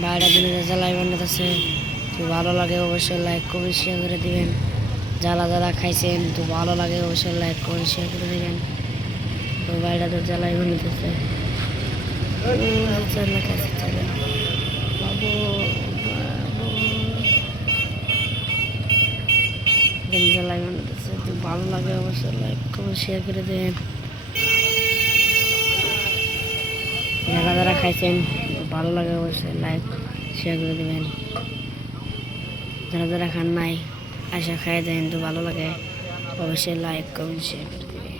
বাইরের দিনে জ্বালাই বানাতেছে, তো ভালো লাগে অবশ্যই লাইক কমেন্ট শেয়ার করে দিবেন। যারা যারা খাইছেন তো ভালো লাগে অবশ্যই লাইক কমেন্ট শেয়ার করে দিবেন। তো বাইরে তো জ্বালাই বানাতেছে বাবু জ্বালাই বানাতেছে, তো ভালো লাগে অবশ্যই লাইক কমেন্ট শেয়ার করে দেবেন। যারা যারা খাইছেন ভালো লাগে অবশ্যই লাইক শেয়ার করে দেবেন। যারা যারা খান নাই আশা খাই দেন, তো ভালো লাগে অবশ্যই লাইক কমেন্ট শেয়ার করে দেবেন।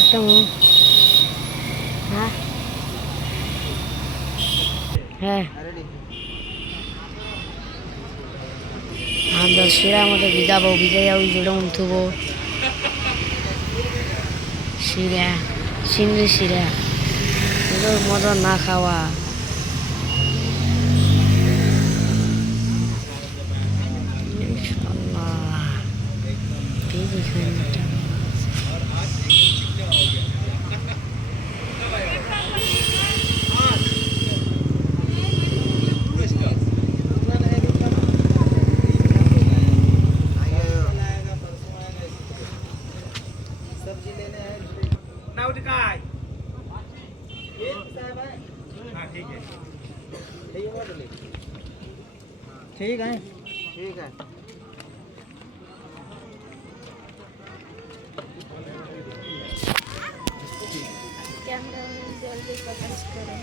একটা হ্যাঁ হ্যাঁ আমরা শিরা মতো ভিজাবো, ভিজাইয়া ওই যেটা উঠবো শিরা, চিংড়ি শিরা, এগুলোর মজা না খাওয়া। ইনশাআল্লাহ পেঁয়াজি খাই না। सब्जी लेने हैं ना उठकाय ये साहब है। हाँ ठीक है, ठीक है ठीक है। कैमरा जल्दी फोकस करें।